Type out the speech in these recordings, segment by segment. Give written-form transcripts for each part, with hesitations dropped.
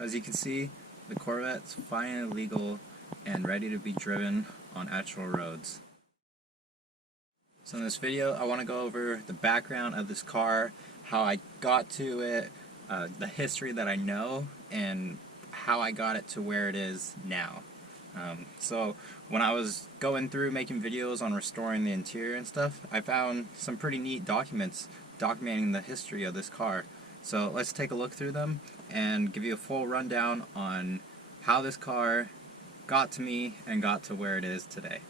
As you can see, the Corvette's finally legal and ready to be driven on actual roads. So in this video, I want to go over the background of this car, how I got to it, the history that I know, and how I got it to where it is now. So when I was going through making videos on restoring the interior and stuff, I found some pretty neat documents documenting the history of this car. So let's take a look through them and give you a full rundown on how this car got to me and got to where it is today.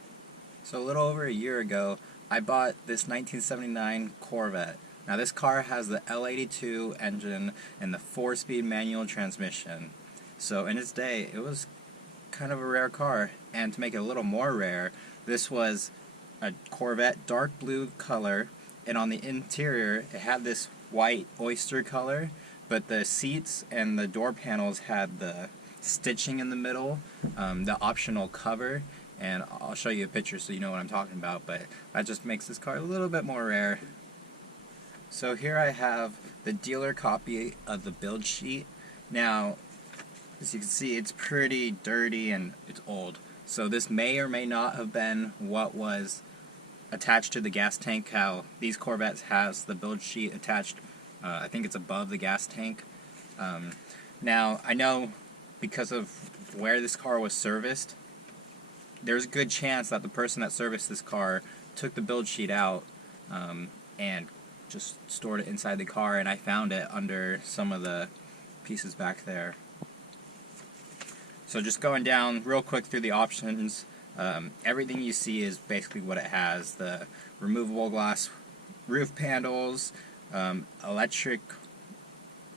So a little over a year ago, I bought this 1979 Corvette. Now this car has the L82 engine and the 4-speed manual transmission. So in its day, it was kind of a rare car, and to make it a little more rare, this was a Corvette dark blue color, and on the interior it had this white oyster color, but the seats and the door panels had the stitching in the middle, the optional cover, and I'll show you a picture so you know what I'm talking about, but that just makes this car a little bit more rare. So here I have the dealer copy of the build sheet. Now, as you can see, it's pretty dirty and it's old. So this may or may not have been what was attached to the gas tank, how these Corvettes has the build sheet attached, I think it's above the gas tank. Now, I know because of where this car was serviced, there's a good chance that the person that serviced this car took the build sheet out and just stored it inside the car, and I found it under some of the pieces back there. So just going down real quick through the options, everything you see is basically what it has. The removable glass roof panels, electric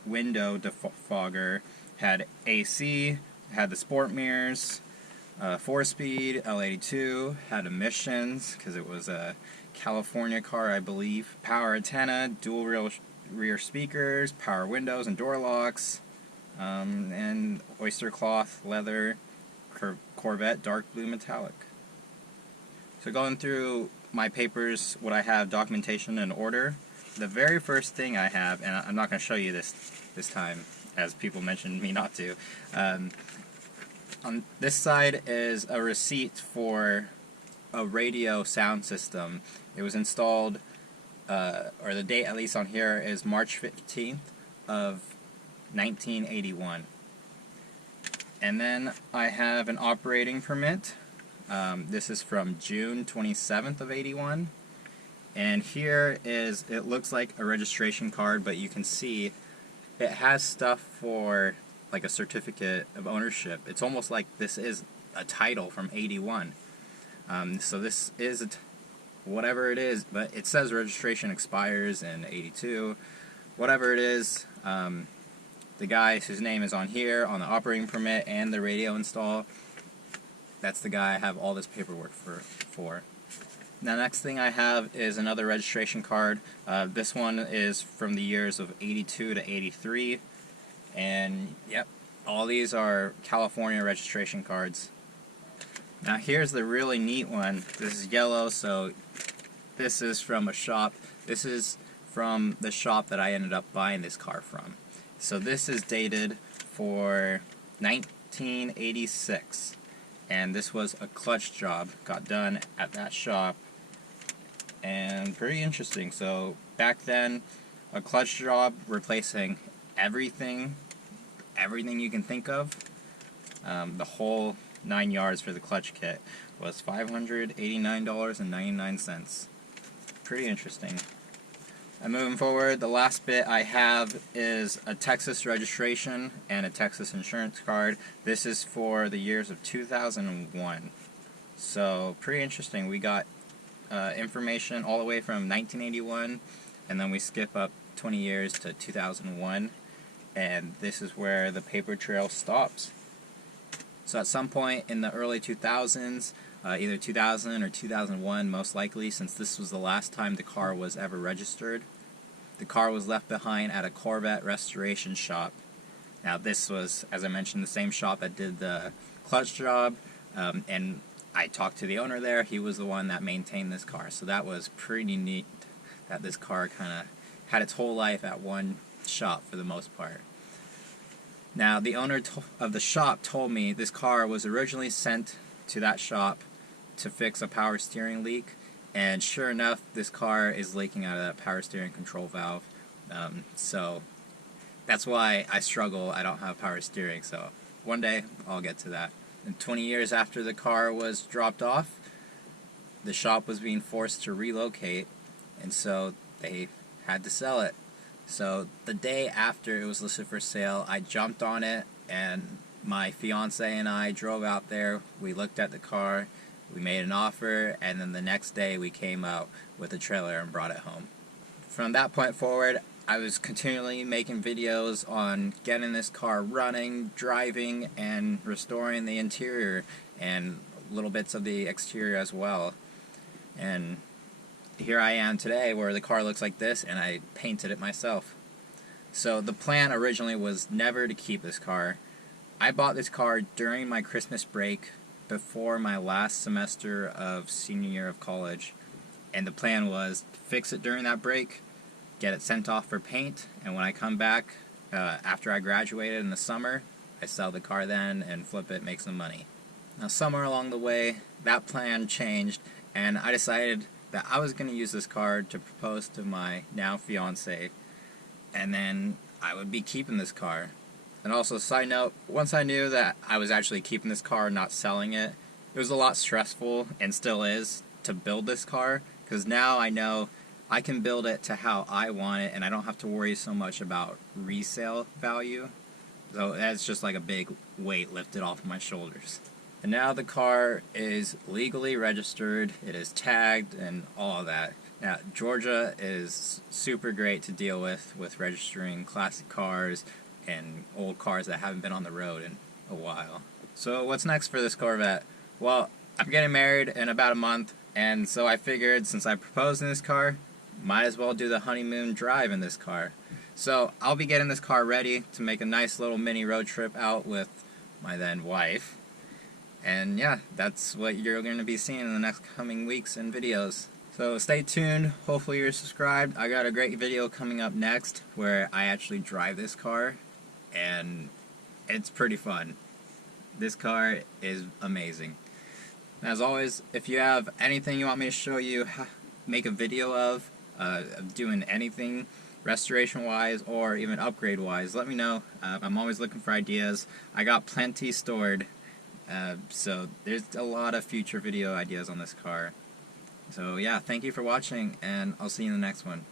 window defogger, had AC, had the sport mirrors, 4-speed L82, had emissions because it was a California car, I believe, power antenna, dual rear speakers, power windows and door locks, and oyster cloth, leather, Corvette dark blue metallic. So going through my papers, what I have documentation in order, the very first thing I have, and I'm not going to show you this time, as people mentioned me not to, on this side is a receipt for a radio sound system. It was installed, or the date at least on here is March 15th of 1981. And then I have an operating permit. This is from June 27th of 81. And here is, it looks like a registration card, but you can see it has stuff for like a certificate of ownership. It's almost like this is a title from 81. So this is whatever it is, but it says registration expires in 82. Whatever it is, the guy whose name is on here, on the operating permit and the radio install, that's the guy I have all this paperwork for. Now, next thing I have is another registration card. This one is from the years of 82 to 83. And, yep, all these are California registration cards. Now, here's the really neat one. This is yellow, so this is from a shop. This is from the shop that I ended up buying this car from. So this is dated for 1986. And this was a clutch job, got done at that shop, and pretty interesting. So back then, a clutch job replacing everything you can think of, the whole 9 yards for the clutch kit, was $589.99. Pretty interesting. And moving forward, the last bit I have is a Texas registration and a Texas insurance card. This is for the years of 2001. So pretty interesting. We got information all the way from 1981, and then we skip up 20 years to 2001, and this is where the paper trail stops. So at some point in the early 2000s, either 2000 or 2001 most likely, since this was the last time the car was ever registered, the car was left behind at a Corvette restoration shop. Now this was, as I mentioned, the same shop that did the clutch job, and I talked to the owner there. He was the one that maintained this car, so that was pretty neat that this car kind of had its whole life at one shop for the most part. Now, the owner of the shop told me this car was originally sent to that shop to fix a power steering leak, and sure enough, this car is leaking out of that power steering control valve. So that's why I struggle. I don't have power steering, so one day I'll get to that. And 20 years after the car was dropped off, the shop was being forced to relocate, and so they had to sell it. So the day after it was listed for sale, I jumped on it, and my fiance and I drove out there. We looked at the car, we made an offer, and then the next day we came out with a trailer and brought it home. From that point forward, I was continually making videos on getting this car running, driving, and restoring the interior and little bits of the exterior as well. And here I am today where the car looks like this, and I painted it myself. So the plan originally was never to keep this car. I bought this car during my Christmas break before my last semester of senior year of college, and the plan was to fix it during that break, get it sent off for paint, and when I come back after I graduated in the summer, I sell the car then and flip it, make some money. Now, somewhere along the way, that plan changed, and I decided that I was going to use this car to propose to my now fiance, and then I would be keeping this car. And also, side note, once I knew that I was actually keeping this car, not selling it, it was a lot stressful, and still is, to build this car, because now I know I can build it to how I want it, and I don't have to worry so much about resale value. So that's just like a big weight lifted off of my shoulders. And now the car is legally registered, it is tagged, and all of that. Now, Georgia is super great to deal with registering classic cars and old cars that haven't been on the road in a while. So what's next for this Corvette? Well, I'm getting married in about a month, and so I figured since I proposed in this car, might as well do the honeymoon drive in this car. So I'll be getting this car ready to make a nice little mini road trip out with my then wife. And yeah, that's what you're going to be seeing in the next coming weeks and videos. So stay tuned, hopefully you're subscribed. I got a great video coming up next where I actually drive this car, and it's pretty fun. This car is amazing. As always, if you have anything you want me to show you, make a video of doing anything restoration wise or even upgrade wise, let me know. I'm always looking for ideas. I got plenty stored. So there's a lot of future video ideas on this car. So yeah, thank you for watching, and I'll see you in the next one.